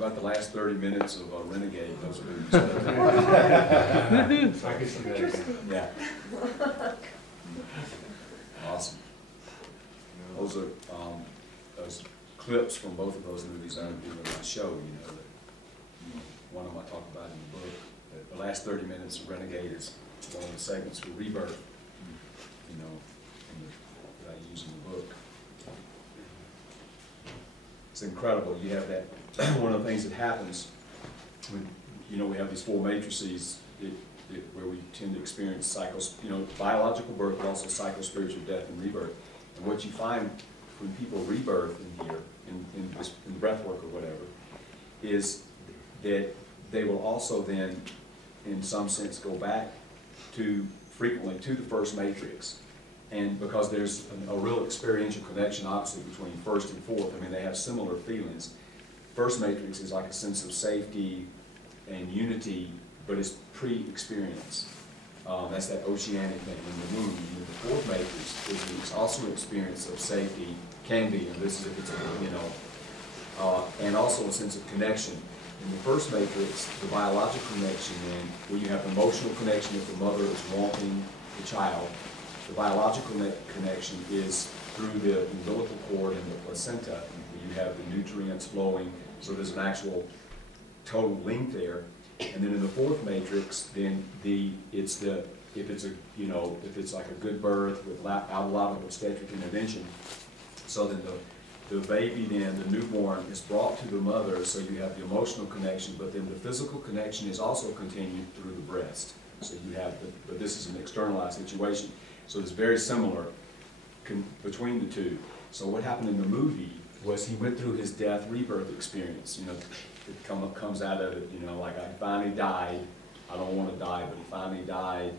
about the last 30 minutes of Renegade? Those movies. I can see that. Yeah. Awesome. Those are those clips from both of those movies I do in my show. One of them I talk about in the book. The last 30 minutes of Renegade is one of the segments for Rebirth. That I use in the book. It's incredible. You have that. One of the things that happens when we have these four matrices where we tend to experience biological birth, but also psycho-spiritual death and rebirth. And what you find when people rebirth in here, in the breath work or whatever, is that they will also then, in some sense, go back frequently to the first matrix. And because there's a real experiential connection, obviously, between first and fourth. I mean, they have similar feelings. First matrix is like a sense of safety and unity, but it's pre-experience. That's that oceanic thing in the moon. And the fourth matrix is also an experience of safety, can be, and this is if it's and also a sense of connection. In the first matrix, the biological connection, where you have emotional connection if the mother is wanting the child. The biological connection is through the umbilical cord and the placenta, where you have the nutrients flowing, so there's an actual total link there. And then in the fourth matrix, then if it's like a good birth without a lot of obstetric intervention, so then the baby, then the newborn, is brought to the mother, so you have the emotional connection, but then the physical connection is also continued through the breast. So you have but this is an externalized situation. So it's very similar between the two. So what happened in the movie was he went through his death rebirth experience. It comes out of it, like I finally died. I don't want to die, but he finally died,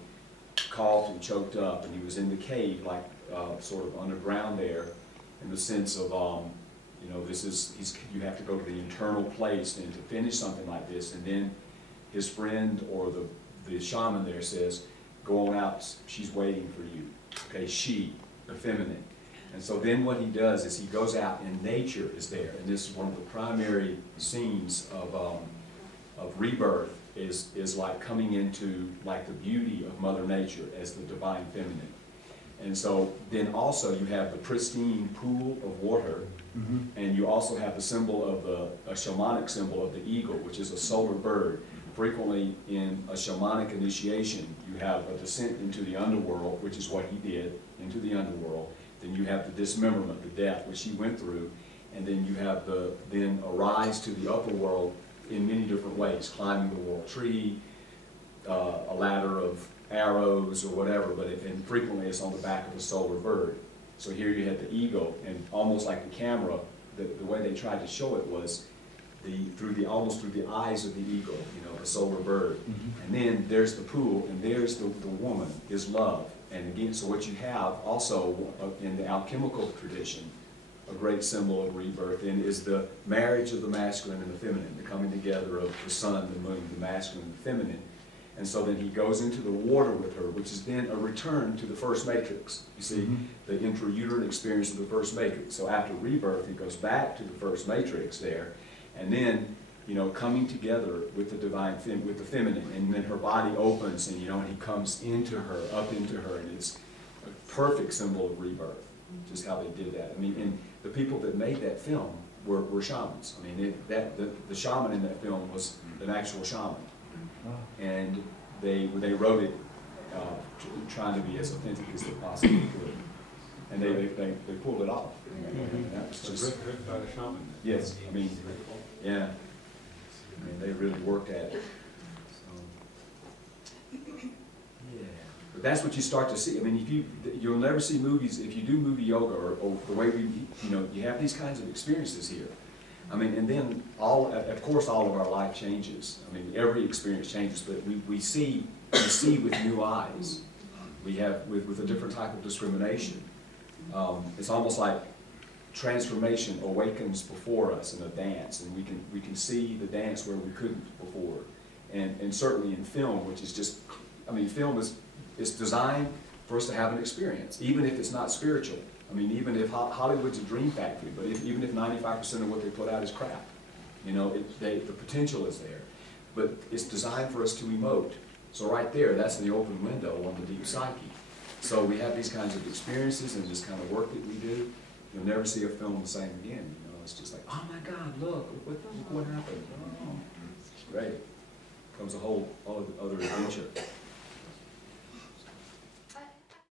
coughed and choked up, and he was in the cave, like sort of underground there, in the sense of, you have to go to the internal place and to finish something like this. And then his friend or the shaman there says, go on out, she's waiting for you. Okay, she, the feminine. And so then what he does is he goes out and nature is there. And this is one of the primary scenes of rebirth is like coming into like the beauty of Mother Nature as the divine feminine. And so then also you have the pristine pool of water, and you also have the symbol of a shamanic symbol of the eagle, which is a solar bird. Frequently in a shamanic initiation, you have a descent into the underworld, which is what he did, into the underworld. Then you have the dismemberment, the death, which he went through, and then you have then a rise to the upper world in many different ways, climbing the world tree, a ladder of arrows or whatever, and frequently it's on the back of a solar bird. So here you had the eagle, and almost like the camera, the way they tried to show it was almost through the eyes of the eagle, a solar bird. And then there's the pool, and there's the woman, his love. And again, so what you have also in the alchemical tradition, a great symbol of rebirth, is the marriage of the masculine and the feminine, the coming together of the sun, the moon, the masculine and the feminine. And so then he goes into the water with her, which is then a return to the first matrix. You see, the intrauterine experience of the first matrix. So after rebirth, he goes back to the first matrix there, and then, coming together with the divine, with the feminine, and then her body opens, and and he comes into her, up into her, and it's a perfect symbol of rebirth. Just how they did that. I mean, and the people that made that film were shamans. I mean, the shaman in that film was an actual shaman, and they wrote it trying to be as authentic as they possibly could, and they pulled it off. And that was just written by the shaman. Yes, I mean, yeah. I mean, they really worked at it. So, yeah. But that's what you start to see. I mean, you'll never see movies, if you do movie yoga or the way you have these kinds of experiences here. I mean, and then of course, all of our life changes. I mean, every experience changes, but we see with new eyes. We have with a different type of discrimination. It's almost like transformation awakens before us in a dance, and we can see the dance where we couldn't before, and certainly in film, which is just, I mean, film is designed for us to have an experience, even if it's not spiritual. I mean, even if Hollywood's a dream factory, but even if 95% of what they put out is crap, You know, the potential is there, but it's designed for us to emote. So right there, that's the open window on the deep psyche. So we have these kinds of experiences and this kind of work that we do. You'll never see a film the same again. You know, it's just like, oh my God, look what happened. Oh, it's great. Comes a whole other adventure.